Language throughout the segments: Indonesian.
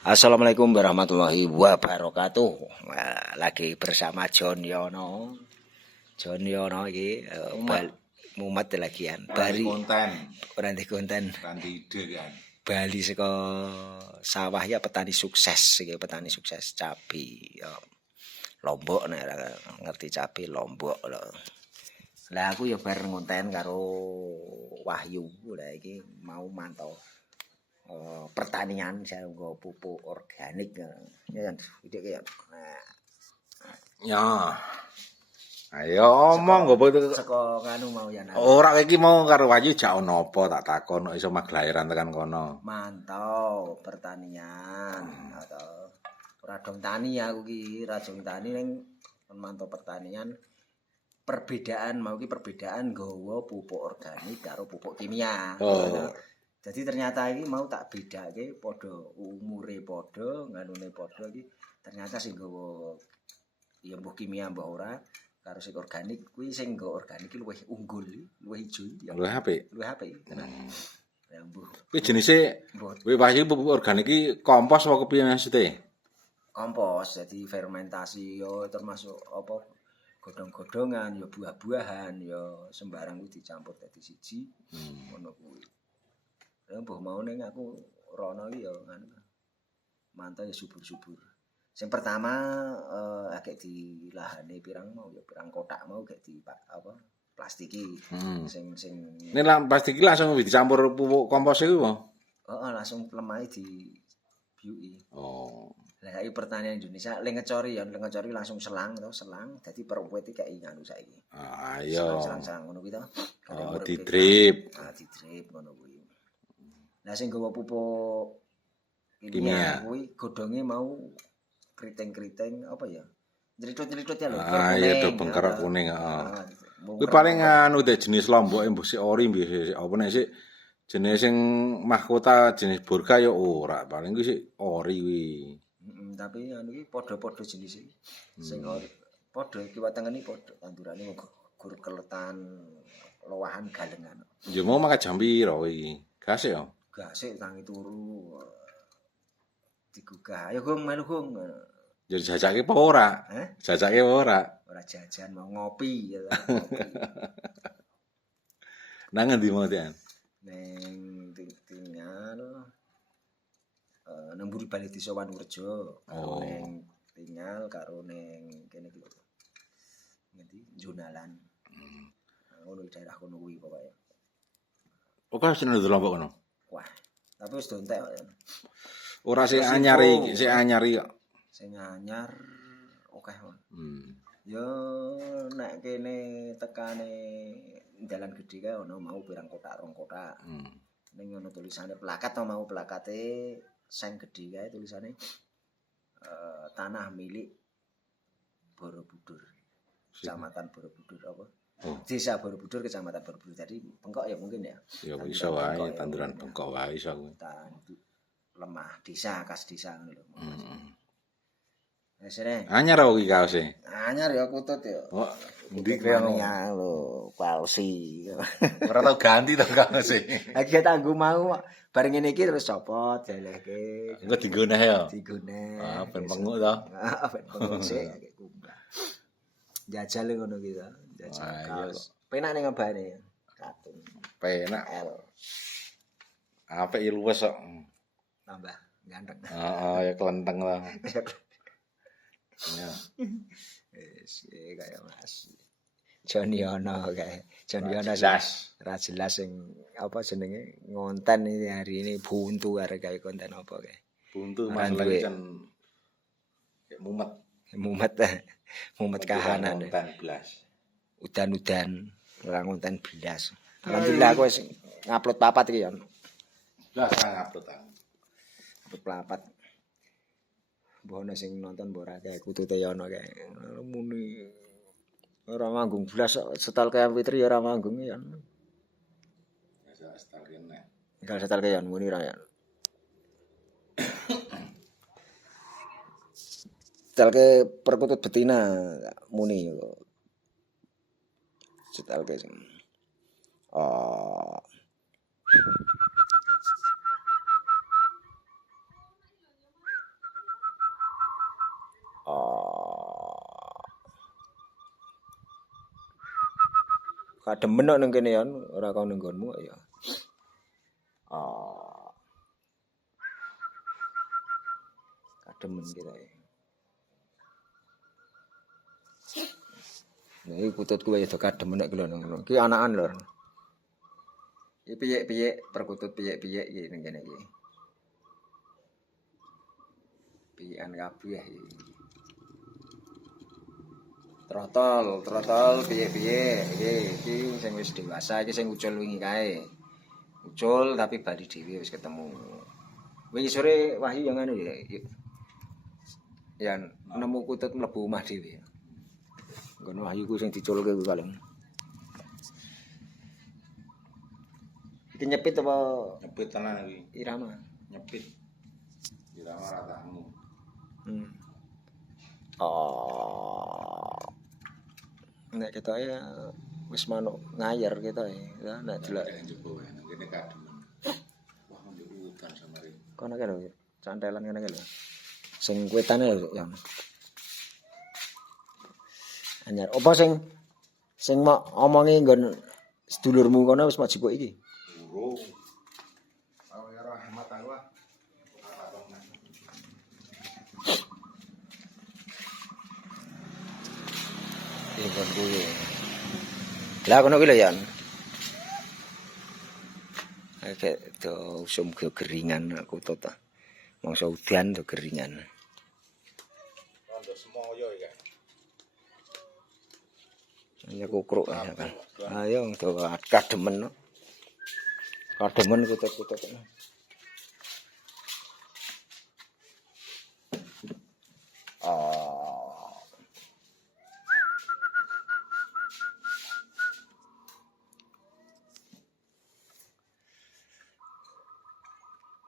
Assalamualaikum warahmatullahi wabarakatuh. Lagi bersama John Yono. John Yono iki mumet lagian. Bari konten. Ora di konten. Kanthi ide kan. Bali saka sawah ya petani sukses iki, petani sukses cabe. Ya, Lombok nek ngerti cabe Lombok lho. Lah aku ya bareng konten karo Wahyu. Lah iki mau mantau pertanian saya nggo pupuk organik ya widik ya. Ya. Ayo omong nggo Saka kanu mau ya. ora iki mau karo Wahyu jak ono apa tak takon iso maglairan tekan kono. Mantau pertanian atau ora dong tani aku ki, rajong tani ning mantau pertanian. Perbedaan mau ki perbedaan nggawa pupuk organik karo pupuk kimia. Oh. Jadi ternyata ini mau tak bedake padha umure padha, nganune padha iki ternyata sing nggawa ya mbuh kimia mbuh ora karo sing organik kuwi sing nggawa organik luwih unggul, luwih ijo ya. Luwih apik. Luwih apik. Ya mbuh. Kuwi jenise kuwi Wahyu pupuk organik iki kompos apa kepiye maksude? Kompos, jadi fermentasi yo termasuk apa godhong-godhongan ya buah-buahan ya sembarang kuwi dicampur dadi siji. Ngono kuwi. Ya mbah mau ning aku rono iki ya ngono. Mantap ya subur-subur. Sing pertama agek di lahane pirang mau ya pirang kotak mau gek di apa plastiki. Sing Nek lah plastik iki langsung dicampur pupuk kompos iku apa? Heeh, langsung lemahe di biuki. Oh. Lah iki pertanian Indonesia lengecori ya, lengecori langsung selang to, selang dadi per wit iki kaya nganu saiki. Ah, iya. Selang-selang ngono kuwi to. Oh, di drip. Ah, di drip ngono kuwi. Lah sing nggawa pupuk Kimia kuwi godhonge mau kriting-kriting apa ya? Nyelithut-nyelithut ya lho. Ah, iya do bengkar kuning, heeh. Kuwi paling anu deh jenis lombok mbok sik ori mbek apa nek sik jenis sing mahkota jenis burga ya ora, paling kuwi sik ori kuwi. Tapi anu iki padha-padha jenis iki. Sing ori padha kiwa tengene padha tandurane gur keletan lowahan galengan. Ya mau makan jam piro iki? Gas ya? Gasik tangi turu. Digugah. Ayo Gong melu Gong. Ya jajake apa ora? Jajake apa ora? Ora jajan mau ngopi ya. Nang endi mau Tian? Neng tinggal nemburi balik desa Wanurejo. Karo neng tinggal karo neng kene iki lho. Ngendi? Junalan. Ngono daerah kono kuwi pokoke. Oke, seneng Lombok kono. Wah, tapi wis dontek kok. Ora sing anyar iki, sing anyar iki. Sing anyar akeh. Ya nek kene tekane dalan gedhe kae ono mau pirang kotak rong kotak. Ning ono tulisane plakat to mau plakate seng gedhe kae tulisane tanah milik Borobudur. Kecamatan Borobudur apa? Desa Borobudur, Kecamatan Borobudur. Jadi bengkok ya mungkin ya. Ya bisa wae tanduran bengkok wae iso kuwi. Lemah desa, kas desa ngono lho. Wis rene. Anyar iki kaose. Anyar ya kutut ya. Oh, ndi kreano lho, palsi. Ora tau ganti to kaose. Lagi tanggu mau bareng ngene iki terus copot jalehke. Engko digone ya. Digone. Ah, ben penguk to. Ben penguk sik kumbah. Jajal ngono ki to. Jajal. Penak ning ngabane. Katun. Penak. L. Apik ya luwes kok. Tambah ganteng. Heeh, ya kelenteng lah. Ya. Wis kaya Mas. John Yono kae. John Yono ra jelas sing apa jenenge ngonten ini hari ini buntu arek gawe konten apa kae. Buntu masalah kan mumet. Mumet kahanan. Konten blas. Udan-udan ora ngonten blas. Alhamdulillah aku wis ngupload papat iki ya. Blas ngupload. Upload papat. Mbah ana sing nonton mbok ora kae kutute ya ana kae. Muni ora manggung blas setel kae Fitri ya ora manggung ya. Ya setel kene. Enggak setel kae ya muni ra ya. Setelke perkutut betina muni kok. Setelke sing. kademen nek ning kene yon ora kau ning nggonmu ya. Oh. Kademen kita ya. Nah, iki kututku ya kademen nek kula ngono. Ki anakan lho. Iki piyek-piyek perkutut piyek-piyek iki ning kene iki. Piyekan kabeh iki. Trotol piye-piye iki sing wis dewasa iki sing ucul wingi kae. Ucul tapi bali dhewe wis ketemu. Wingi sore Wahyu yang anu ya. Ya nemu kutut mlebu omah dhewe. Ngono Wahyu ku sing diculke kuwi paling. Iki nyepit apa Nyepit tenan iki. irama? Nyepit. Irama ratamu. Oh. Nek kita ya wis manuk ngayer kita ya. Nek delok ngene kademen. Wah ndek udan samare. Kono kene lho, cantelan ngene lho. Sing kuetane lho ya. Anyar apa sing mak omongi nggon sedulurmu kono wis mak jipuk iki? Burung. Awe rahmat Allah. Nggon kuwi. Lah kono kuwi lho ya. Kayak do usum keringan aku to ta. Mangsa udan do keringan. Rondo semoyo iki. Ya kukruk ya kan. Ayo do kademen. Kademen kutut-kutut. Oh.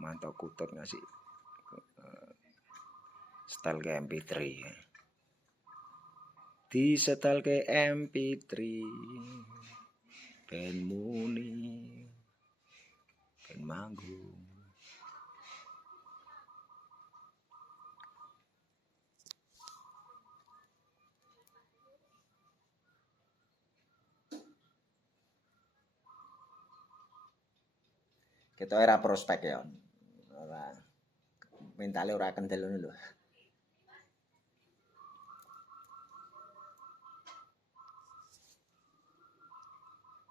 Mantap kutut ngasih setel ke MP3 di setel ke MP3 ben muni ben manggung kita era prospek ya ora mentale ora kendel ngono lho.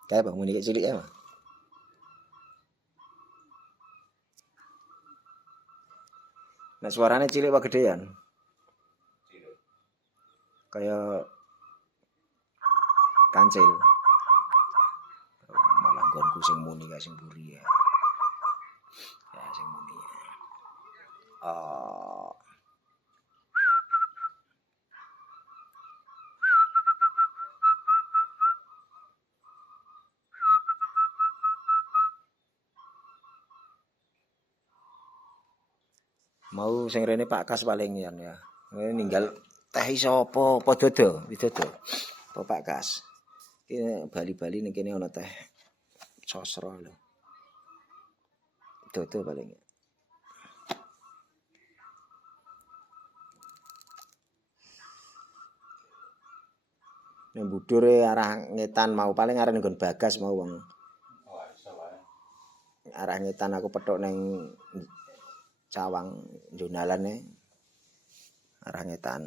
Kayak bang muni cilik ya. Nah suaranya cilik apa gedean? Cilik. Kayak kancil. Malah nggonku sing muni gak sing buri ya. Ya sing muni ya. Oh. Mau sing rene Pak Kas paling ya. Ini ninggal teh sapa? Apa dodo? Widodo. Apa Pak Kas? Iki Bali-Bali ning kene ana teh sosro lho. Dodo paling. Nek budure arah ngetan mau paling arah nggon Bagas mau wong. Oh, iso wae. Arah ngetan aku petuk ning Cawang Jondalane arah ngetan.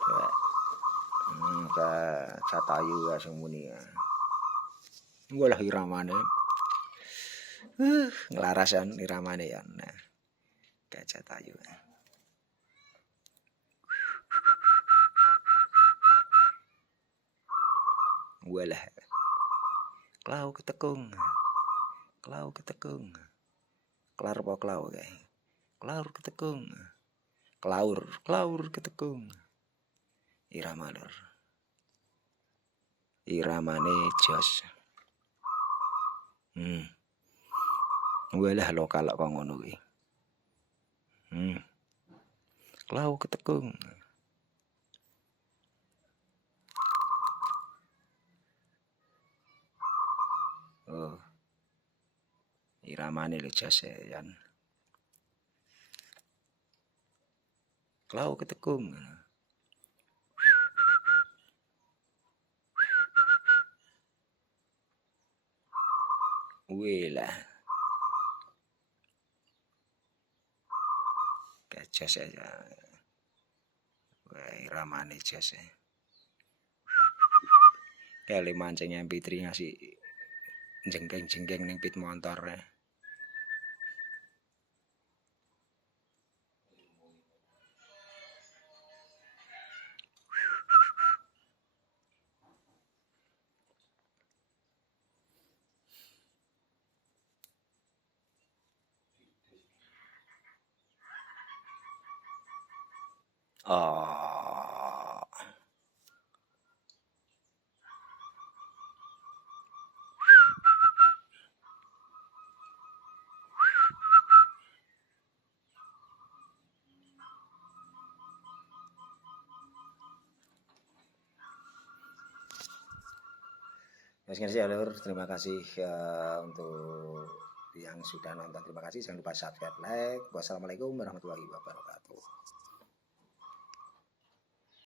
Ya. Ka Catayu sing muni ya. Walah iramane. Ngelarasan iramane ya. Nah. Ka Catayu. Walah. Klau ketekung. Klau ketekung. Kelar apa klau kae? Klaur ketekung. Klaur ketekung. Irama lur. Iramane jos. Walah lokal kok ngono kuwi. Klau ketekung. Oh. Iramane lho jos yan. Klau ketekung. Wih lah. Kayak jazz aja. Wah, iramane jazz ya. Kayak mancing MP3 ngasih jengkeng-jengkeng ning pit motor ya. Oh. Sekian saja lur, terima kasih untuk yang sudah nonton, terima kasih, jangan lupa subscribe, like. Wassalamualaikum warahmatullahi wabarakatuh.